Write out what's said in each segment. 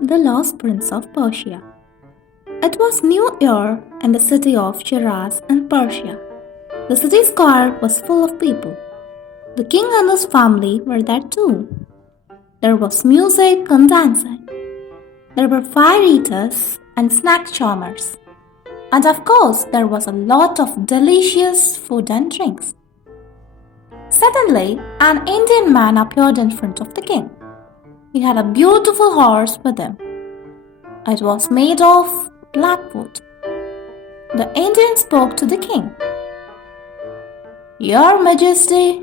The Lost Prince of Persia. It was New Year in the city of Shiraz in Persia. The city square was full of people. The king and his family were there too. There was music and dancing. There were fire eaters and snack charmers. And of course, there was a lot of delicious food and drinks. Suddenly, an Indian man appeared in front of the king. He had a beautiful horse with him. It was made of black wood. The Indian spoke to the king. Your Majesty,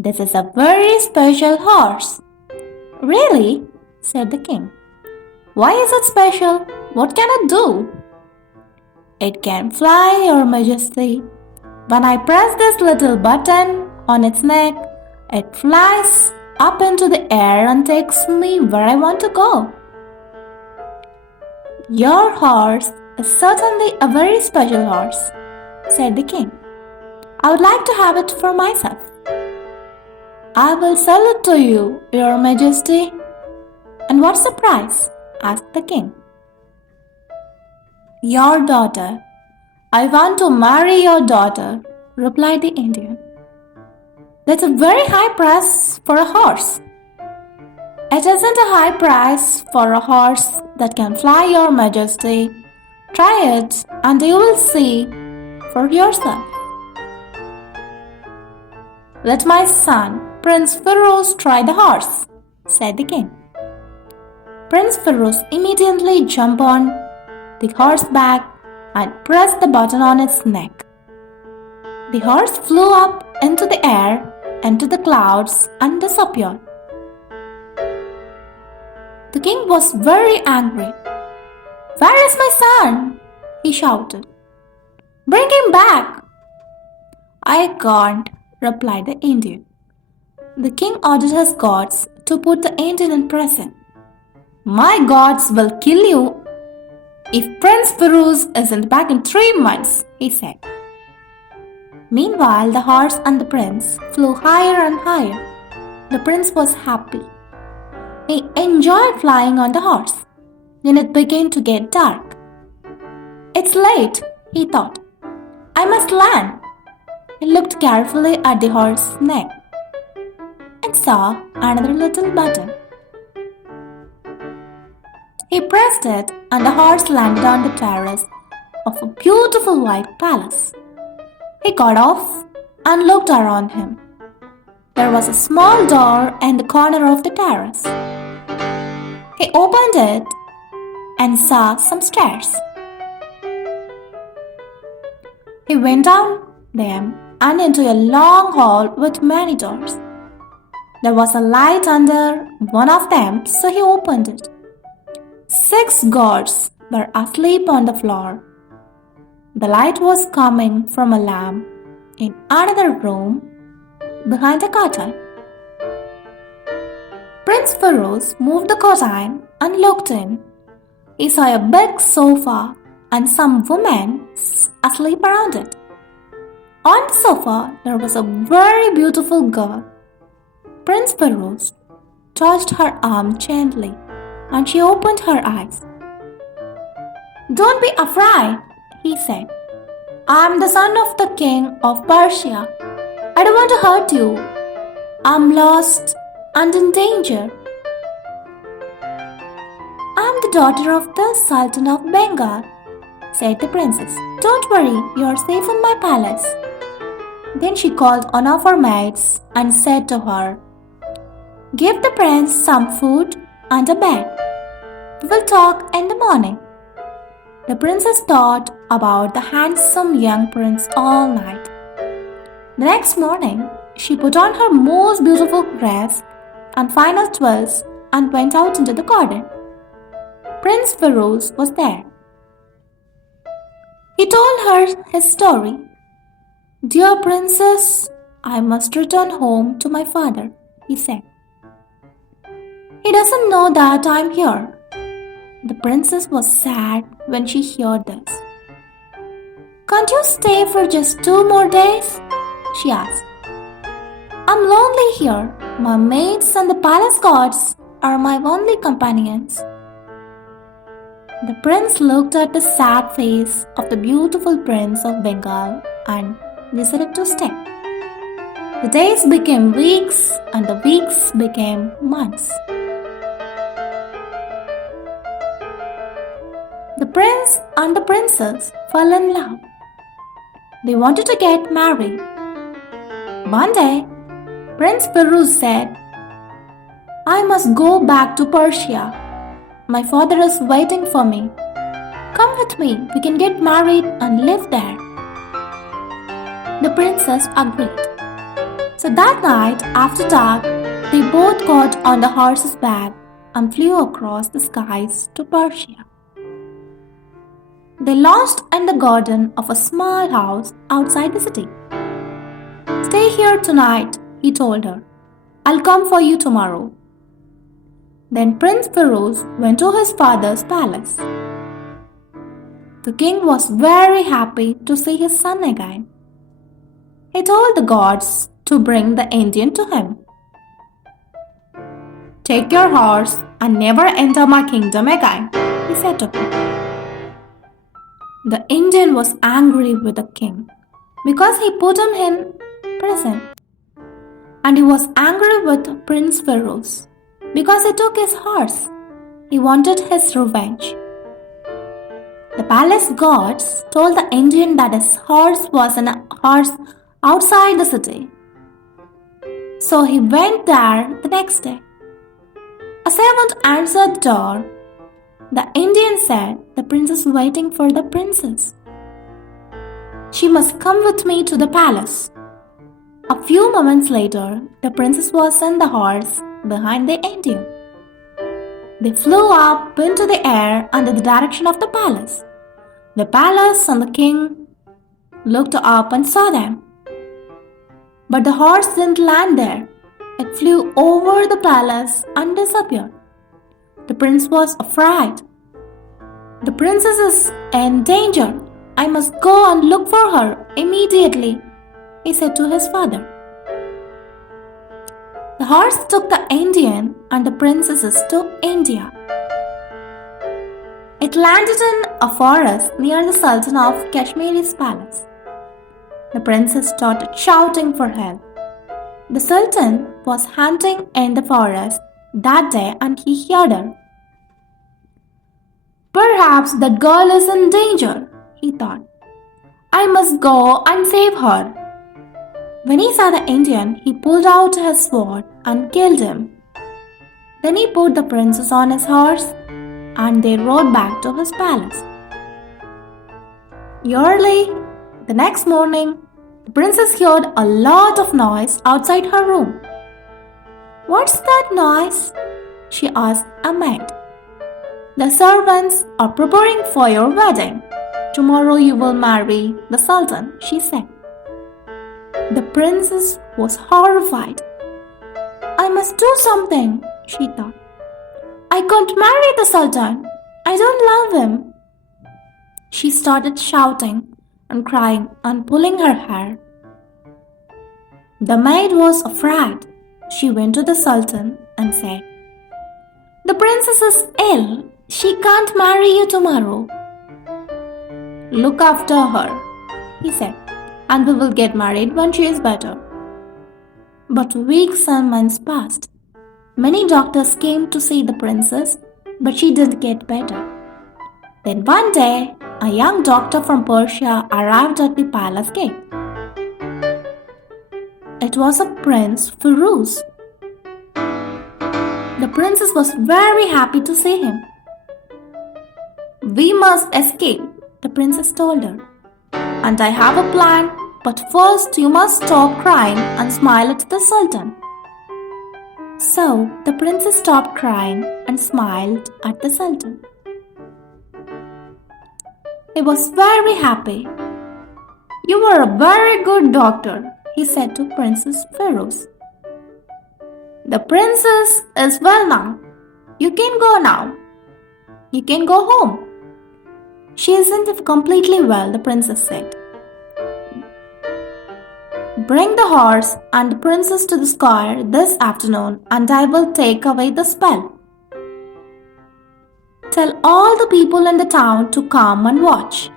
this is a very special horse. Really? Said the king. Why is it special? What can it do? It can fly, Your Majesty. When I press this little button on its neck, it flies up into the air and takes me where I want to go. Your horse is certainly a very special horse, said the king. I would like to have it for myself. I will sell it to you, Your Majesty. And what's the price? Asked the king. Your daughter. I want to marry your daughter, replied the Indian. That's a very high price for a horse. It isn't a high price for a horse that can fly, Your Majesty. Try it and you will see for yourself. Let my son, Prince Firoz, try the horse, said the king. Prince Firoz immediately jumped on the horseback and pressed the button on its neck. The horse flew up into the air, into the clouds, and disappeared. The king was very angry. Where is my son? He shouted. Bring him back. I can't, replied the Indian. The king ordered his guards to put the Indian in prison. My gods will kill you if Prince Firoz isn't back in 3 months, he said. Meanwhile, the horse and the prince flew higher and higher. The prince was happy. He enjoyed flying on the horse. Then it began to get dark. It's late, he thought. I must land. He looked carefully at the horse's neck and saw another little button. He pressed it and the horse landed on the terrace of a beautiful white palace. He got off and looked around him. There was a small door in the corner of the terrace. He opened it and saw some stairs. He went down them and into a long hall with many doors. There was a light under one of them, so he opened it. 6 guards were asleep on the floor. The light was coming from a lamp in another room behind the curtain. Prince Firoz moved the curtain and looked in. He saw a big sofa and some women asleep around it. On the sofa, there was a very beautiful girl. Prince Firoz touched her arm gently and she opened her eyes. Don't be afraid, he said. I am the son of the king of Persia. I don't want to hurt you. I am lost and in danger. I am the daughter of the Sultan of Bengal, said the princess. Don't worry, you are safe in my palace. Then she called one of her maids and said to her, Give the prince some food and a bed. We will talk in the morning. The princess thought about the handsome young prince all night. The next morning, she put on her most beautiful dress and finest jewels and went out into the garden. Prince Firoz was there. He told her his story. Dear princess, I must return home to my father, he said. He doesn't know that I'm here. The princess was sad when she heard this. Can't you stay for just 2 more days? She asked. I'm lonely here. My maids and the palace guards are my only companions. The prince looked at the sad face of the beautiful Prince of Bengal and decided to stay. The days became weeks and the weeks became months. The prince and the princess fell in love. They wanted to get married. One day, Prince Firuz said, "I must go back to Persia. My father is waiting for me. Come with me, we can get married and live there." The princess agreed. So that night, after dark, they both got on the horse's back and flew across the skies to Persia. They lodged in the garden of a small house outside the city. "Stay here tonight," he told her. "I'll come for you tomorrow." Then Prince Firuz went to his father's palace. The king was very happy to see his son again. He told the guards to bring the Indian to him. "Take your horse and never enter my kingdom again," he said to him. The Indian was angry with the king because he put him in prison. And he was angry with Prince Firuz because he took his horse. He wanted his revenge. The palace guards told the Indian that his horse was in a horse outside the city. So he went there the next day. A servant answered the door. The Indian said, "The prince is waiting for the princess. She must come with me to the palace." A few moments later, the princess was on the horse behind the Indian. They flew up into the air under the direction of the palace. The palace and the king looked up and saw them. But the horse didn't land there. It flew over the palace and disappeared. The prince was afraid. "The princess is in danger. I must go and look for her immediately," he said to his father. The horse took the Indian and the princesses to India. It landed in a forest near the Sultan of Kashmir's palace. The princess started shouting for help. The Sultan was hunting in the forest that day and he heard her. "Perhaps that girl is in danger," he thought. "I must go and save her." When he saw the Indian, he pulled out his sword and killed him. Then he put the princess on his horse and they rode back to his palace. Early the next morning, the princess heard a lot of noise outside her room. "What's that noise?" she asked a maid. "The servants are preparing for your wedding. Tomorrow you will marry the Sultan," she said. The princess was horrified. "I must do something," she thought. "I can't marry the Sultan. I don't love him." She started shouting and crying and pulling her hair. The maid was afraid. She went to the Sultan and said, "The princess is ill. She can't marry you tomorrow." "Look after her," he said, "and we will get married when she is better." But weeks and months passed. Many doctors came to see the princess, but she didn't get better. Then one day, a young doctor from Persia arrived at the palace gate. It was a Prince Firuz. The princess was very happy to see him. "We must escape," the princess told her. "And I have a plan, but first you must stop crying and smile at the Sultan." So the princess stopped crying and smiled at the Sultan. He was very happy. "You were a very good doctor," he said to Princess Firuz. "The princess is well now. You can go now. You can go home." "She isn't completely well," the princess said. "Bring the horse and the princess to the square this afternoon and I will take away the spell." tell all the people in the town to come and watch.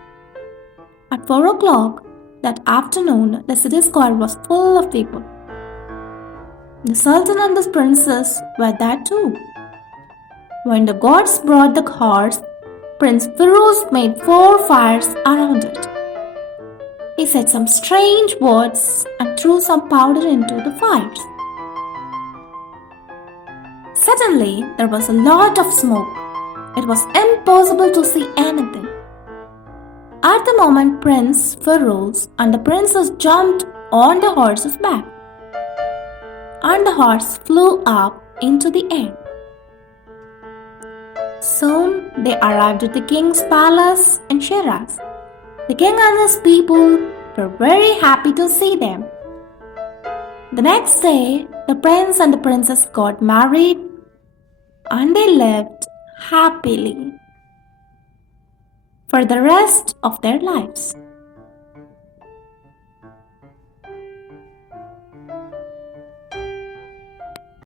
At 4 o'clock that afternoon, the city square was full of people. The Sultan and the princess were there too. When the gods brought the horse, Prince Firoz made 4 fires around it. He said some strange words and threw some powder into the fires. Suddenly, there was a lot of smoke. It was impossible to see anything. At the moment, Prince Firoz and the princess jumped on the horse's back, and the horse flew up into the air. Soon they arrived at the king's palace in Shiraz. The king and his people were very happy to see them. The next day, the prince and the princess got married and they lived happily for the rest of their lives.